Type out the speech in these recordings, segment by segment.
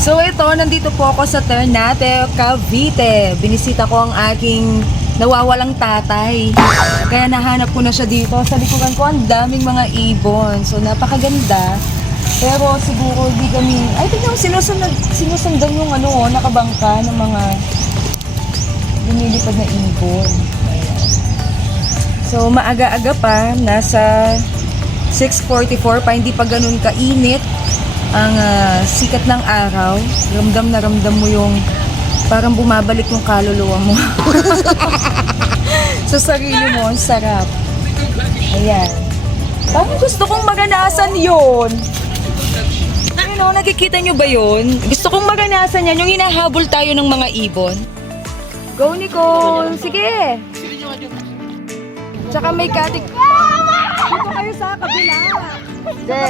So ito, nandito po ako sa Ternate, Cavite. Binisita ko ang aking nawawalang tatay. Kaya nahanap ko na siya dito. Sa likuran ko, ang daming mga ibon. So napakaganda. Pero siguro di kami... Ay, tignan mo, sinusundan yung nakabangka ng mga lumilipad na ibon. Ayan. So maaga-aga pa, nasa 6:44 pa, hindi pa ganun kainit ang sikat ng araw. Ramdam na ramdam mo yung parang bumabalik yung kaluluwa mo sa sarili mo. Ang sarap. Ayan. Parang gusto kong maganasan yun. Ano, nakikita nyo ba yun? Gusto kong maganasan yan, yung hinahabol tayo ng mga ibon. Go, Nicole! Sige! Tsaka may katik... Dito kayo sa kabila! Hindi,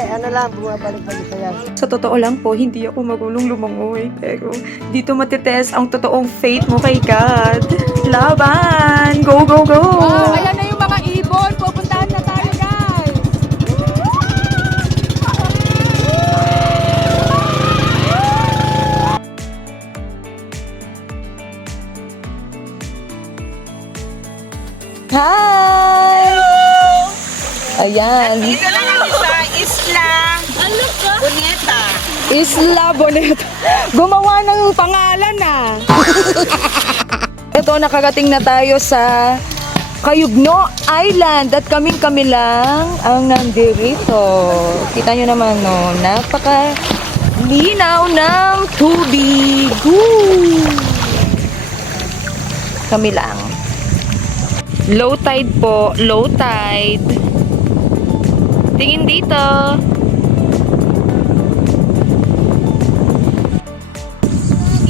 bumabalik pa dito yan. Sa totoo lang po, hindi ako marunong lumangoy. Pero dito matitest ang totoong faith mo kay God. Laban! Go, go, go! Wow, ayan na yung mga ibon. Pupuntahan na tayo, guys! Hi! Ayan. Dito na kami sa Isla Bonita. Isla Bonita. Gumawa ng pangalan na. Ito, nakarating na tayo sa Cayugno Island at kami lang ang nandirito. Kita nyo naman, no? Napaka linaw ng tubig. Woo! Kami lang. Low tide po. Low tide. Tingin dito.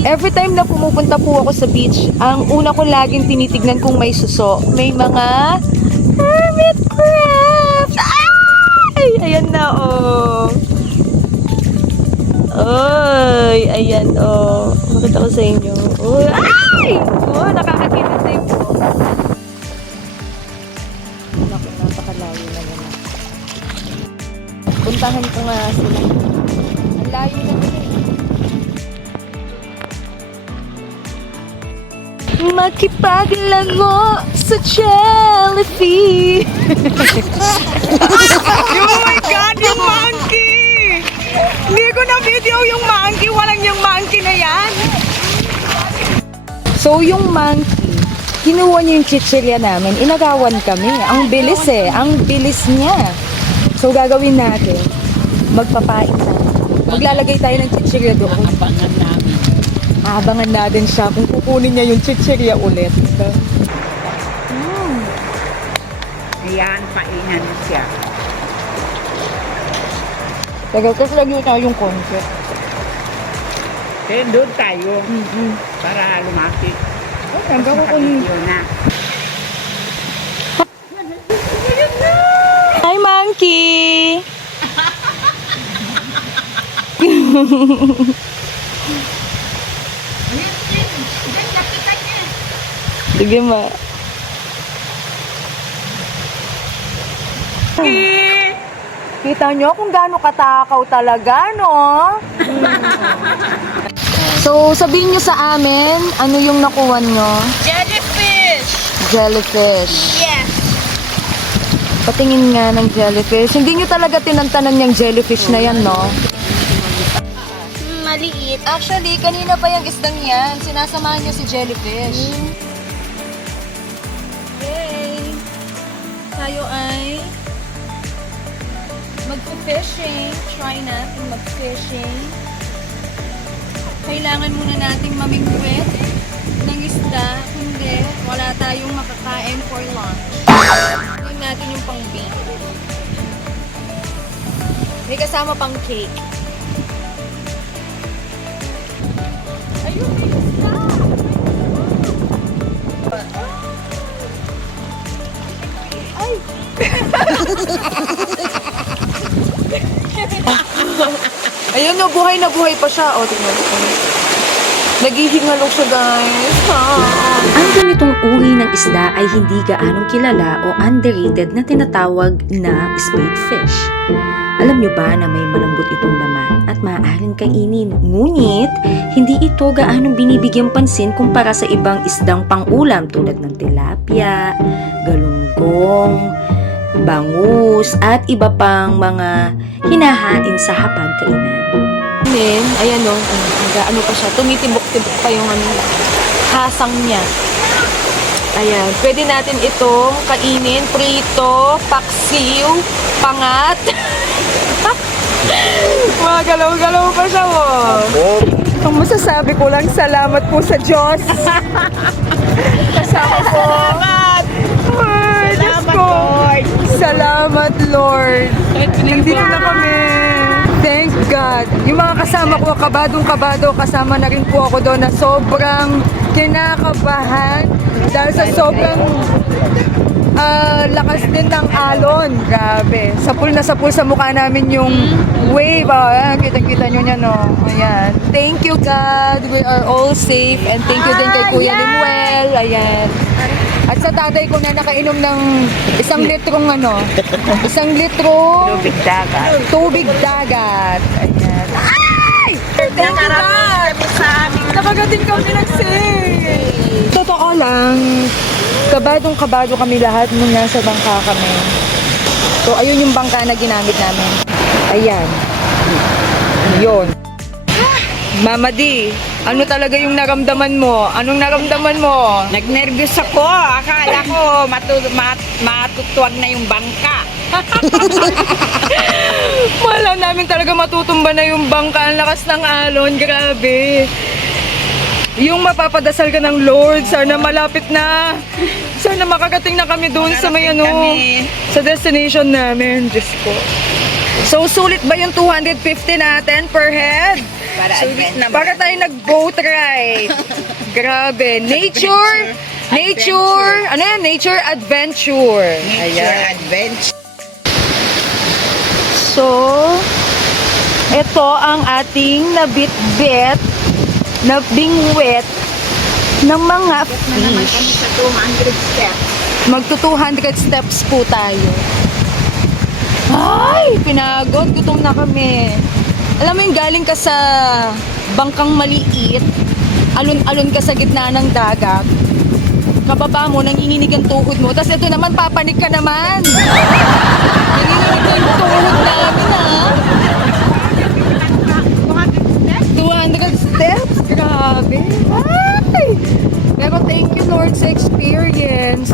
Every time na pumupunta po ako sa beach, ang una ko laging tinitignan kung may suso. May mga hermit crabs! Ay! Ayan na, oh. Ay! Ayan, oh. Makita ko sa inyo. Oh, ay! Oh, nakakakilig po. Napakalayo na naman. Puntahan ko nga sila. Ang layo na nila. Makipaglango sa jellyfish. Oh my God, yung monkey! Hindi ko na video yung monkey. Walang yung monkey na yan. So yung monkey, kinuha niya yung chichirya namin. Inagawan kami. Ang bilis eh. Ang bilis niya. So gagawin natin, magpapain tayo. Maglalagay tayo ng chichirya doon. Abangan namin. Abangan natin siya kung kukunin niya yung chichirya ulit. Ayan, painan siya. Tagal kasi lagi tayong konti. Kaya doon tayo para lumapit. Okay, ang kukunin. Yun na. Hi, monkey! Sige, ma. Kita nyo kung gaano katakaw talaga, no? So, sabihin nyo sa amin, ano yung nakuha nyo? Jellyfish! Jellyfish. Yes! Patingin nga ng jellyfish. Hindi nyo talaga tinantanan yung jellyfish na yan, no? Maliit. Actually, kanina pa yung isdang yan. Sinasamahan nyo si jellyfish. Okay. Tayo ay mag-fishing. Try natin mag-fishing. Kailangan muna nating mamingwit ng isda. Kundi, wala tayong makakain for lunch. Tingnan natin yung pang-bake. May kasama pang cake. Ayun, may isda! Ay! Ayun, no, buhay na buhay pa siya. O, tingnan ko. Naghihingalo siya, guys. Ang ganitong uri ng isda ay hindi gaanong kilala o underrated na tinatawag na spadefish. Alam nyo ba na may malambot itong laman at maaaring kainin? Ngunit, hindi ito gaanong binibigyang pansin kumpara sa ibang isdang pang-ulam tulad ng tilapia, galunggong, bangus, at iba pang mga hinahain sa hapagkainan. Then, ayan o, ano pa siya, tumitibok-tibok pa yung hasang niya. Ayan, pwede natin itong kainin, prito, paksiw, pangat. Mga galaw-galaw pa siya, oh. Ang masasabi ko lang, salamat po sa Diyos. Kasama ko. Ay, Diyos ko. Salamat, Lord. Nandito na kami. Thank God. Yung mga kasama ko, kabadong-kabado, kasama na rin po ako doon na sobrang kinakabahan dahil sa sobrang lakas din ng alon. Grabe. Sapul na sapul sa mukha namin yung wave. Ayan, kitang-kita nyo yan, no? Ayan. Thank you, God. We are all safe. And thank you din kay Kuya Limuel. Ayan. At sa tatay ko na nakainom ng isang litrong Tubig dagat. tubig dagat. Ayan. Ay! Thank you, God! Nakagating kami nagsing! Totoo lang, kabadong-kabado kami lahat nung nasa bangka kami. So, ayun yung bangka na ginamit namin. Ayan. Yun. Mama D, ano talaga yung naramdaman mo? Anong naramdaman mo? Nagnervyos ako. Akala ko matutuwag na yung bangka. Wala namin talaga matutumba na yung bangka. Ang lakas ng alon. Grabe. Yung mapapadasal ka ng Lord, sana malapit na. Sana makagating na kami doon sa may sa destination namin. Diyos ko. So, sulit ba yung 250 natin per head? Para tayo nag-boat ride. Grabe. Nature, ano yan? Nature adventure. Ayan. Adventure. So, ito ang ating nabit-bit, nabingwit ng mga fish. Sa 200 steps. Magto 200 steps po tayo. Ay, pinagod. Gutom na kami. Alam mo yung galing ka sa bangkang maliit, alon-alon ka sa gitna ng dagat, kababa mo, nanginginig ang tuhod mo, tapos ito naman, papanik ka naman. Nanginginig na yung tuhod namin, ha? 200 steps? Grabe. Ay! Pero thank you, Lord, sa experience.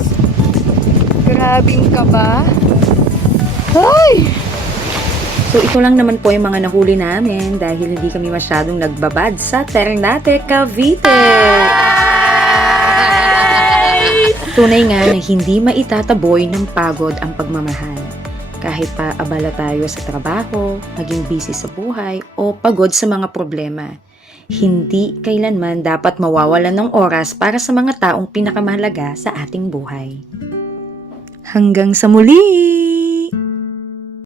Grabing ka ba? Ay! So ito lang naman po yung mga nahuli namin dahil hindi kami masyadong nagbabad sa Ternate, Cavite. Tunay nga na hindi maitataboy ng pagod ang pagmamahal. Kahit pa abala tayo sa trabaho, maging busy sa buhay, o pagod sa mga problema, hindi kailanman dapat mawawalan ng oras para sa mga taong pinakamahalaga sa ating buhay. Hanggang sa muli!